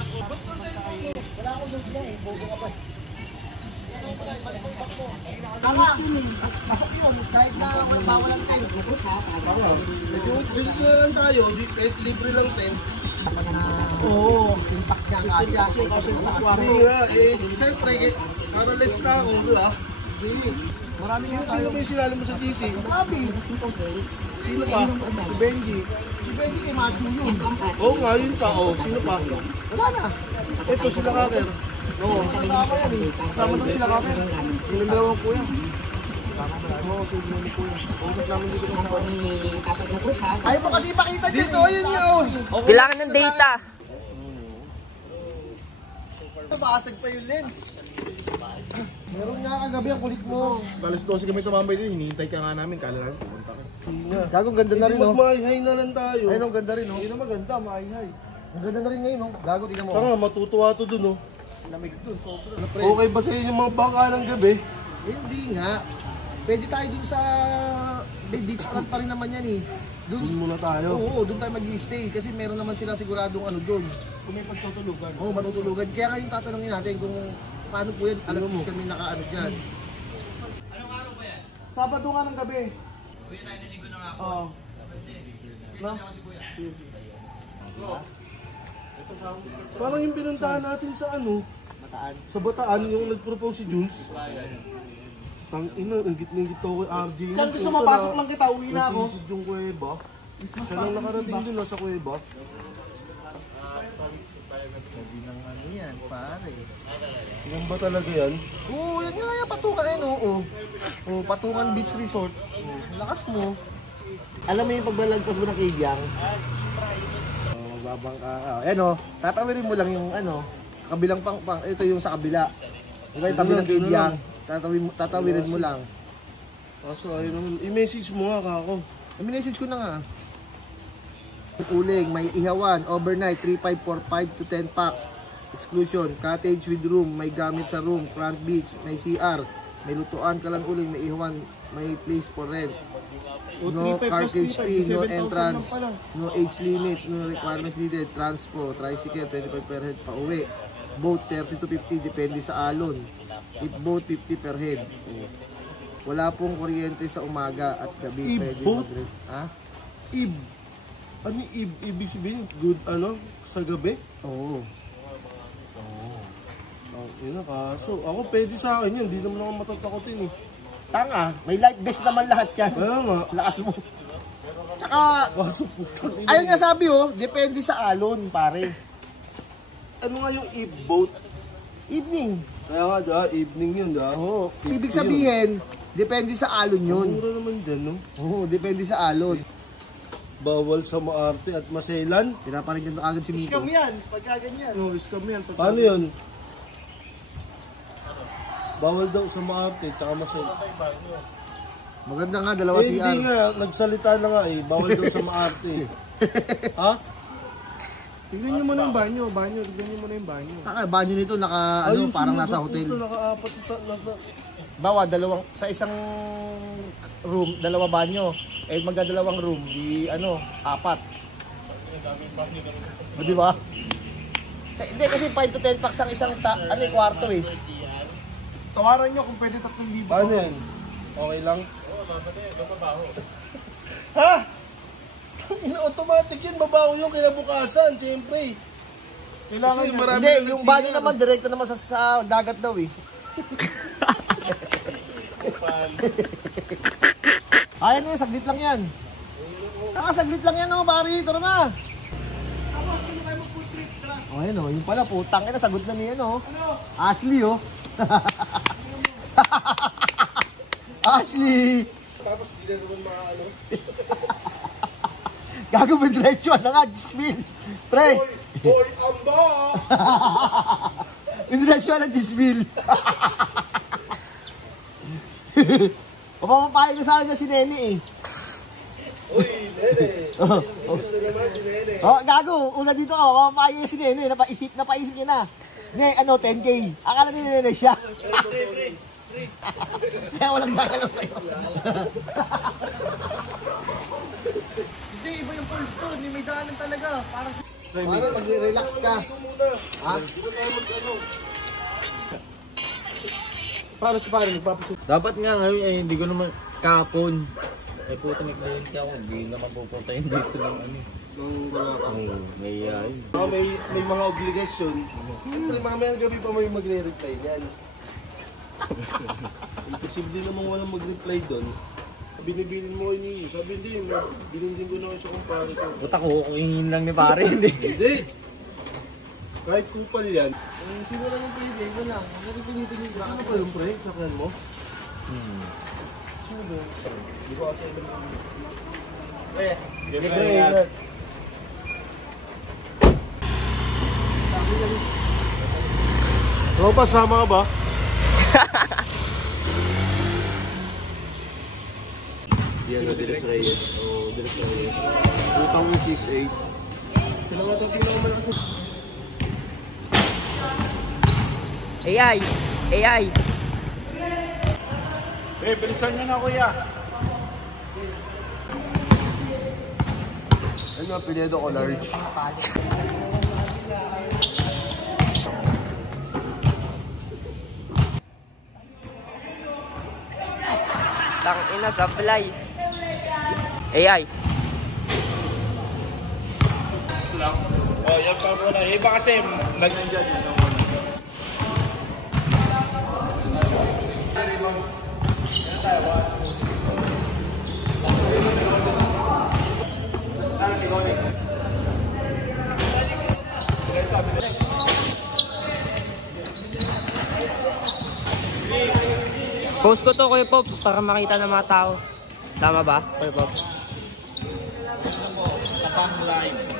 Wala akong loob na eh. Bobo ka pa. Tama. Masok yun. Kahit na bawal ang tent. Dito na lang tayo. Libre lang tent. Oo. Impact siya ka. Hindi nga eh. Siyempre, paralis na ako. Marami nga tayo. Sino ba yung sinalo mo sa GC? Marami. Sino pa? Si Benji. Si Benji kay Matthew yun. Oo nga, yun pa. Oh, sino pa? Wala na. Ito, sila Kaker. Oo. Kasama yan eh. Kasama na sila kami. Silang dalawang kuya. Oo, silang ni kuya. Bakit namin dito na ayaw mo kasi ipakita dyan. Dito, ayun nga oh. Kailangan ng data. Basag pa yung lens. Meron nga kagabi ang kulit mo. Alas 12 kami tumambay din. Hinihintay ka nga namin. Kala namin pumunta ka. Gagong ganda na rin oh. Mag-mahihay na lang tayo. Ayun ang ganda rin oh. Hindi na maganda, mahihay. Ang ganda na rin ngayon oh. Gago, tingnan mo. Tanga, matutuwa to dun oh. Lamig dun, sobra. Okay ba sa inyo mga bangka ng gabi? Hindi nga. Pwede tayo dun sa beach front pa rin naman yan eh. Dun muna tayo. Oo, dun tayo mag-i-stay kasi meron naman sila siguradong ano dun. Kung may pagtutulugan. Oo, matutulugan. Kaya nga yung tatanungin natin kung paano po yan, alas 10 kami nakaano dyan. Anong araw ba yan? Sabado nga ng gabi. Kuya tayo naligo na nga ako. Oo. Na? Parang yung pinuntahan natin sa ano? Mataan. Sa Bataan, yung nag-propose si Jules. Tang ina, ingit-ingit ako kay RJ. Diyan gusto mapasok lang kita, uwi na ako. Nasisid yung kuweba. Siya lang nakarating dun sa kuweba. Sabi ng ano yan, pare. Yan ba talaga yan? Oo, yan nga yan, patungan eh, no? Oo, patungan beach resort. Lakas mo. Alam mo yung pagbalagpas mo ng Kigyang? Magbabang ka. Ayan o, tatawirin mo lang yung ano, kabilang pang, ito yung sa kabila. Diba yung tabi ng Kigyang? Tatawirin mo lang. Kaso ayun naman, i-message mo nga kako. I-message ko na nga. Uling, may ihawan, overnight, 3,545 to 10 packs. Exclusion, cottage with room, may gamit sa room, front beach, may CR, may lutuan ka lang uling, may ihawan, may place for rent. No cartage fee, no entrance, no age limit, no requirements needed, transpo, tricycle, 25 per head pa uwi. Boat 30 to 50, depende sa alon. If boat, 50 per head. Wala pong kuryente sa umaga at gabi. If boat? Ha? Ib. Ano yung ibig sabihin? Good ano? Sa gabi? Oo. Yun na kaso. Ako pwede sa akin yun. Hindi naman ako matatakotin eh. Tanga, may life vest naman lahat yan. Kaya nga. Lakas mo. Tsaka, Kaso putang ina. ayun nga sabi oh, depende sa alon, pare. Ano nga yung ib boat? Evening. Kaya nga da, evening yun da. Oo. Ibig sabihin, depende sa alon yun. Mura naman dyan no? Oo, depende sa alon. Bawal sa maarte at maselan. Pinaparinggan na agad si Miko. yan, pagka ganyan. No, scam yan. Paano yun? Bawal daw sa maarte at maselan. Maganda nga, dalawa Hindi CR. nga, nagsalita na nga eh. Bawal daw sa maarte. Ha? Tignan nyo muna yung banyo, tignan nyo muna yung banyo. Taka, banyo nito naka, ano, parang nasa hotel. Ito, nakaapat Bawa, sa isang room, dalawa banyo. Eh, magdadalawang room, di, ano, 4. O, di ba? Hindi, kasi 5 to 10 packs ang isang, kwarto eh. Tawaran nyo kung pwede 3,000. Paano yan? Okay lang? Ha? Automatic yun, babaho yung kinabukasan, siyempre. Kailangan Kasi yan. marami Hindi, na yung nag-CR. banyo naman, direkta naman sa dagat daw eh. Ayan na yun, saglit lang yan. Saglit lang yan oh, pare, tara na. Tapos kung tayo mag-food trip, tara. O, ayun oh, yung pala, putang ina, sagot na niya oh. Ano? Ashley oh. Ashley! Tapos di na naman mga ano. Gagawin diretso na nga, Gismil. Pre! Hoy, amba! Indiretso na, Gismil. Papapapahid ko sana si Nene eh. Uy, Nene. Gusto naman si Nene. Oh, gago, una dito ka, papapahid si Nene. Napaisip niya na. Ne, ano, 10K. Akala ni Nene siya. Kaya walang gagalaw sa'yo. Hindi, iba yung first to. Hindi may daanan talaga. Parang Para magre-relax ka. Ha? Para sa pare, magpapasuot. Dapat nga ngayon ay hindi ko naman kapon. Eh puto may kliyente ako, hindi naman pupunta yun dito ng ano. Nung wala ka. May May mga obligasyon. Siyempre, mamaya gabi pa may magre-reply yan. Imposible namang walang mag-reply doon. Binibilin mo kayo niyo. Sabi hindi, binindin ko na kayo sa kumpare ko. Buta ko, kukingin lang ni pare hindi. Hindi! Kahit kupal yan. Sino lang yung pwede? Ito lang. Ano rin pinitingin ka? Ano pa yung pre? Sakyan mo? Hindi ko kasi alam yung... Pre, Tropa, sama ka ba? Yan o, Dilas Reyes. O, Dilas Reyes. Utang yung 6'8". Salamat ang pinakamalakas. AI! AI! Bilisan nyo na kuya. Ano ang pinedo ko, large? Tang ina, sablay. AI. Oh, yan pa muna. Iba kasi, nag-andyan yan. Post ko to, Kuya Pops, para makita ng mga tao. Tama ba, Kuya Pops? Kapang live.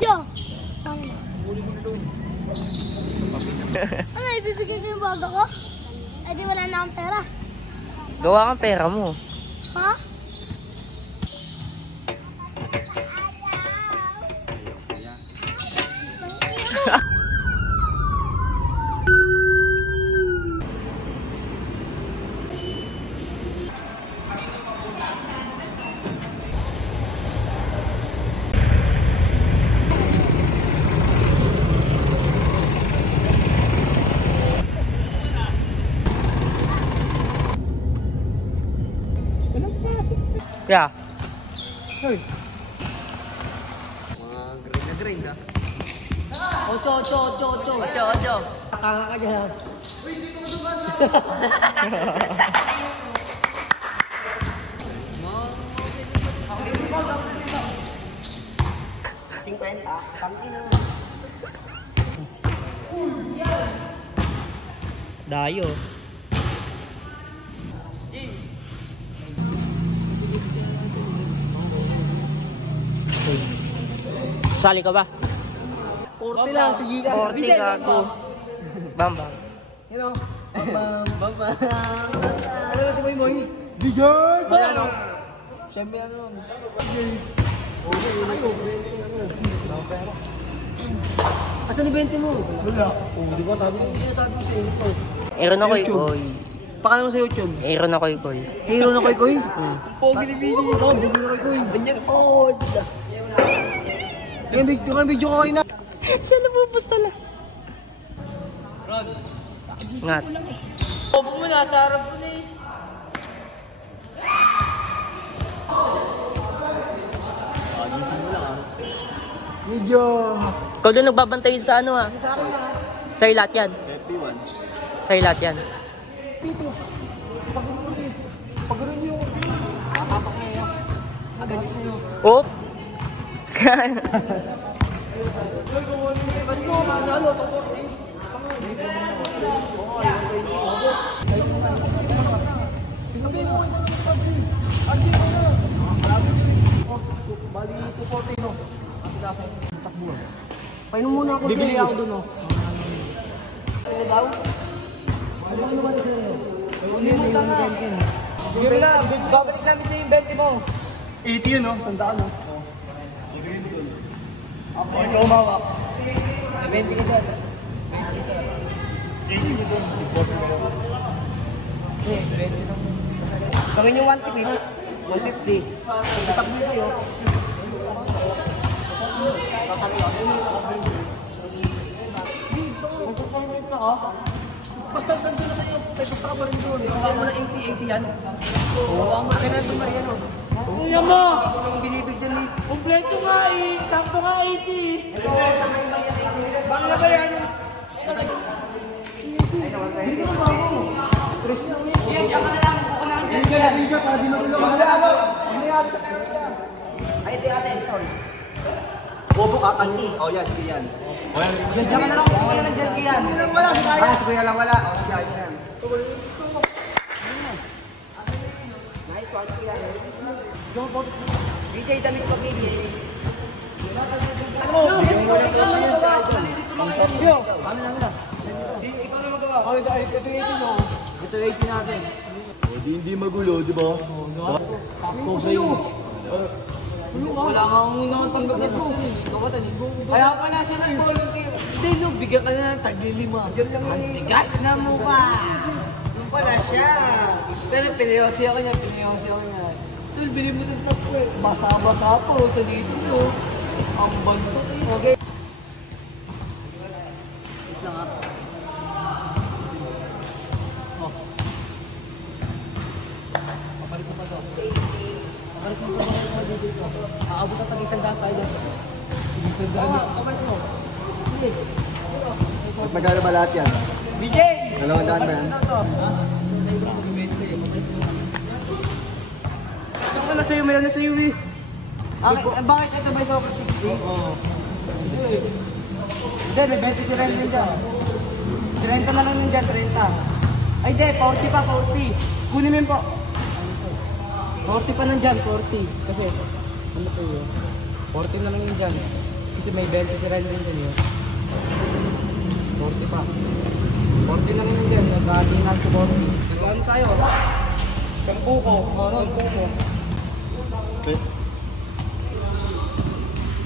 Yo! Ano, ibibigay ko yung baga ko? Eh di wala na akong pera. Gawa kang pera mo. Ha? Yeah. Mga green na. Ocho. Kaka ka dyan. Dayo. Sali ka ba? 40 lang, sige ka. 40 ka ako. Bambang. You know? Bam. Ano ba si Moy Moy? Bigyan! Ano? Siyempre ano? Asan ni 20 mo? Wala. Di ba sabi ko sa ito. Aaron ako ikoy. Pakala mo sa YouTube. Aaron ako ikoy. Hero na koy koy. Pogi ni Bini. Oh, pogi na koy koy. Ganyan po. Yung video ko kayo na. Siya napupus tala. Ngat. Bobo mo, nasa harap mo na eh. Video. Ikaw doon nagbabantay sa ano ha? Sa'yo lahat yan. Sa'yo lahat yan. Oh! Bali, 240 no. Kasi nasa takbuhan. Painom muna ako Bibili dyan. ako dun no. Ano daw? Ano naman sa'yo? Hindi mo tanga. Hindi mo na, babalik namin sa yung 20 mo. 80 yun, no? Sandaan, no? Ako, ikaw maka. 20 ka dyan. 80 mo doon. Kami yung 1 tickets, 150. Tatakbo kayo. Basta doon sila sa iyo, may basta ka pa rin doon. Huwag mo na 80 yan. Huwag mo na kinento Mariano. Kuya mo! Ang binibigyan ni... Kompleto nga eh! Sakto nga 80! Bang na ba yan? Yan, diyan ka na lang. Kukunan ka dyan. Ay, ate, sorry. Bobo ka, kanti. O yan, sige yan. Diyan ka na lang. Kukunan ng dyan yan. Wala, si Kaya. Ah, sige lang wala. O siya, yan. Nice one, Kaya. DJ, damit pag DJ. Ano? Yo, kami lang lang. Ikaw na magawa. Oh, ito 80 mo. Ito 80 natin. O, hindi magulo, di ba? So sa'yo. Wala nga akong nakatanggap na ito. Kaya pala siya nag-volunteer. Hindi, no, bigyan ka na ng tag-5. Ang tigas na mukha. Yung pala siya. Pero pinayosi ako niya. Tol, bilhin mo ng tapo eh. Basa-basa po. Ito dito, no. Ang bando. Okay. Wait lang ah. Oh. Papalit mo pa to. Papalit mo pa dito. Aabot na tag-isang daan tayo doon. Isang daan. Papalit mo. Sige. Magkano ba lahat yan? BJ! 200 ba yan? Ito ka na sa'yo, meron na sa'yo eh. Bakit ito ba yung 60? Oo. Hindi, may 20 si Ren din dyan. 30 na lang yun dyan, 30. Ay, hindi, 40 pa, 40. Kunin mo yun po. 40 pa nandyan, 40. Kasi, ano po yun? 40 na lang yun dyan. Kasi may 20 si Ren din dyan yun. 40 pa. 40 na lang yun dyan, nagkahati na sa 40. Nagkano tayo? 10 ko. 10 ko.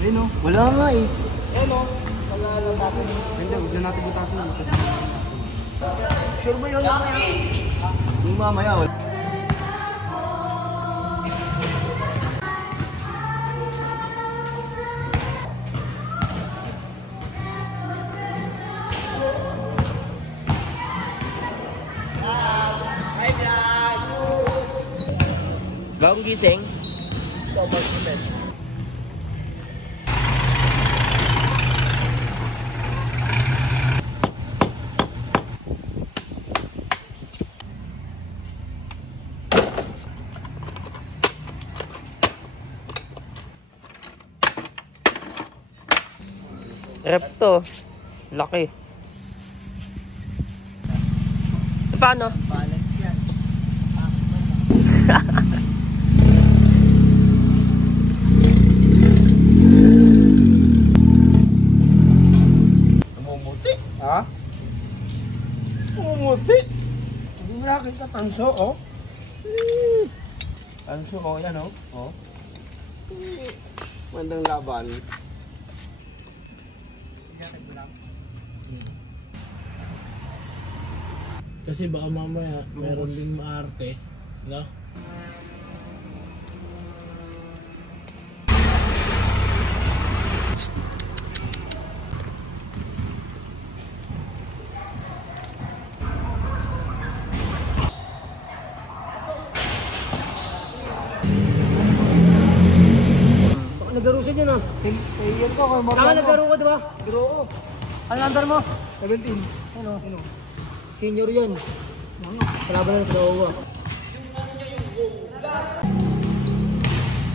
Eh, no? Wala nga eh. Ano? Hindi, huwag na natin butasin dito. Sure ba yun? Yung mamaya, wala. Bagong gising? Rep to. Laki. Paano? Balance yan. Namumuti. Ha? Namumuti. Hindi mo nakita tanso, oh. Tanso, oh, yan, oh. Oh. Mandang laban. Kasi baka mamaya meron din maarte, no? Naglaro siya dyan, ah. Yan ko, kay Marlon. Naglaro ko, di ba? Naglaro ko. Ano number mo? 17. Ano? Senior yan. Kalaban na sa Dawa.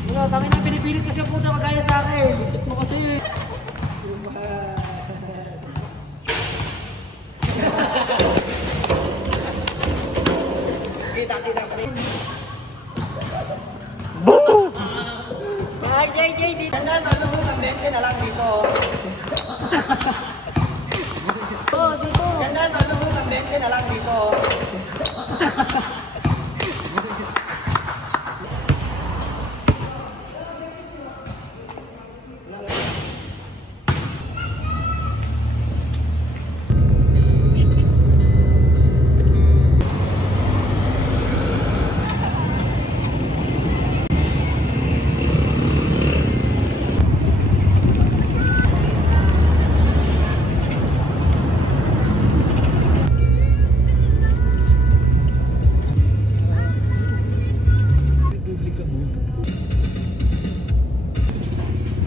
Wala, tangin na pinipilit kasi ang puta magkaya sa akin. Bukit mo kasi. Kita pa rin. Boom! na lang dito. Oh, dito. Ganda, no? Lusot ang 20 na lang dito.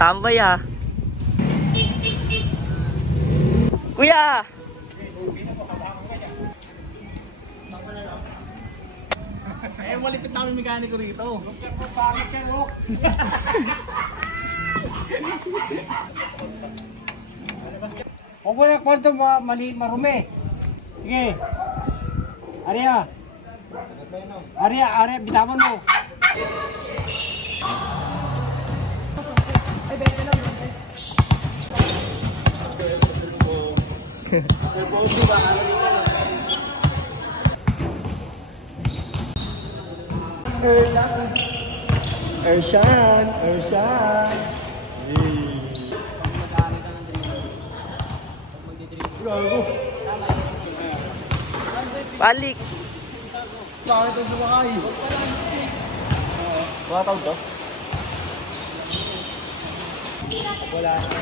Tambay ah. Kuya! Eh, malipit namin mekaniko rito. Huwag mo na kwarto marumi. Sige. Arya. Arya, bitawan mo. Ershan. Balik! Bakit ito sumakay? Mga taon to? Wala na.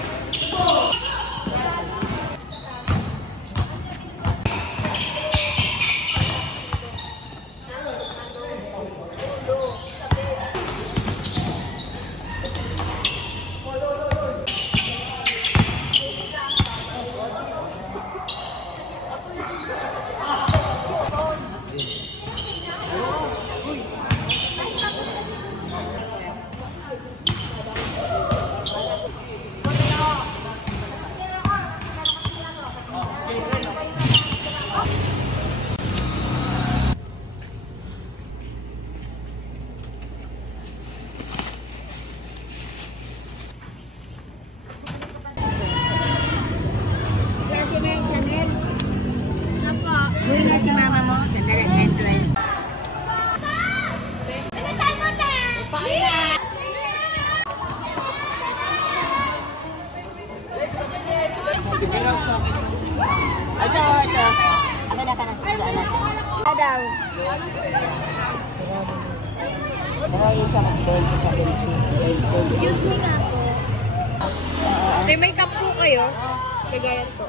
Excuse me nga po. May makeup po kayo? Kagaya to.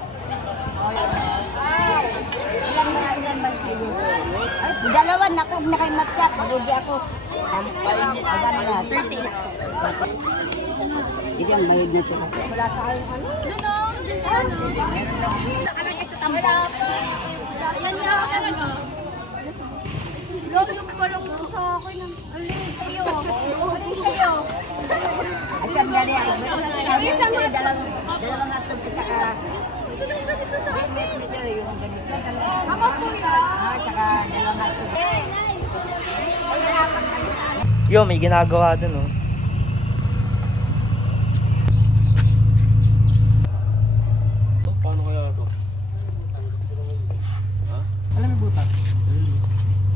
Dalawa na kung na kayo mag-chat. Mabuti ako. Magano na? 30. Hindi ang bayad nito. Wala sa kayong ano? Nakalang ito tambal. Ayan nga ako talaga. Grabe yung parang po sa akin. Aling kayo. Aling kayo. Asam gani ay. Dalawang atong kita ka. Ito yung ganito sa akin. Yung ganito. Ako po yan. Tsaka dalawang atong. Yo, may ginagawa dun oh. Paano kaya ito? Alam mo butas?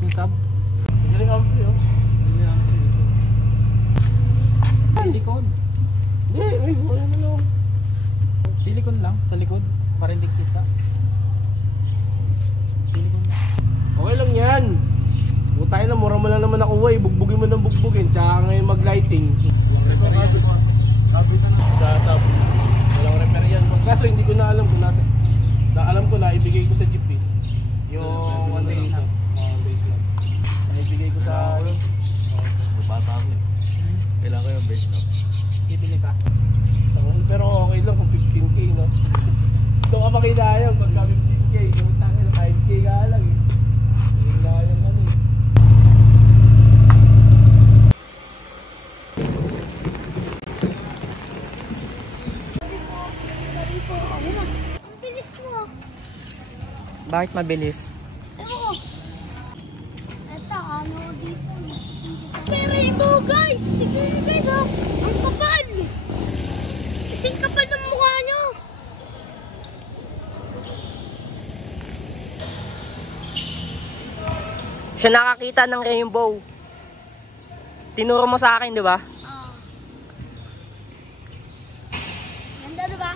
Yung sub? Galing ampli oh. Silicon. Hindi, uy, wala na lang. Silicon lang, sa likod. Para hindi kita. Silicon lang. Okay lang yan. Kung tayo na, mura mo lang naman nakuha eh. Bugbugin mo ng bugbugin. Tsaka ngayon mag-lighting. Sa sub. Walang repair yan. Mas kaso hindi ko na alam kung nasa. Alam ko na ibigay ko sa jeep eh. Yung ano dito. Base lang. Ibigay ko sa... Bata ako eh. Kailangan ko yung base lang. Bibili ka. Pero okay lang kung 15k no. Ito ka pa kinayang pagka 15k. Yung tangin 5k ka lang eh. Kinayang ano eh. Ang bilis mo. Bakit mabilis? Ewan ko. Ito, ano dito. Pero ito guys. Tignan nyo guys oh. Ang kapal. Kasing kapal ng mukha nyo. Siya nakakita ng rainbow. Tinuro mo sa akin, di ba? Oo. Ganda, diba?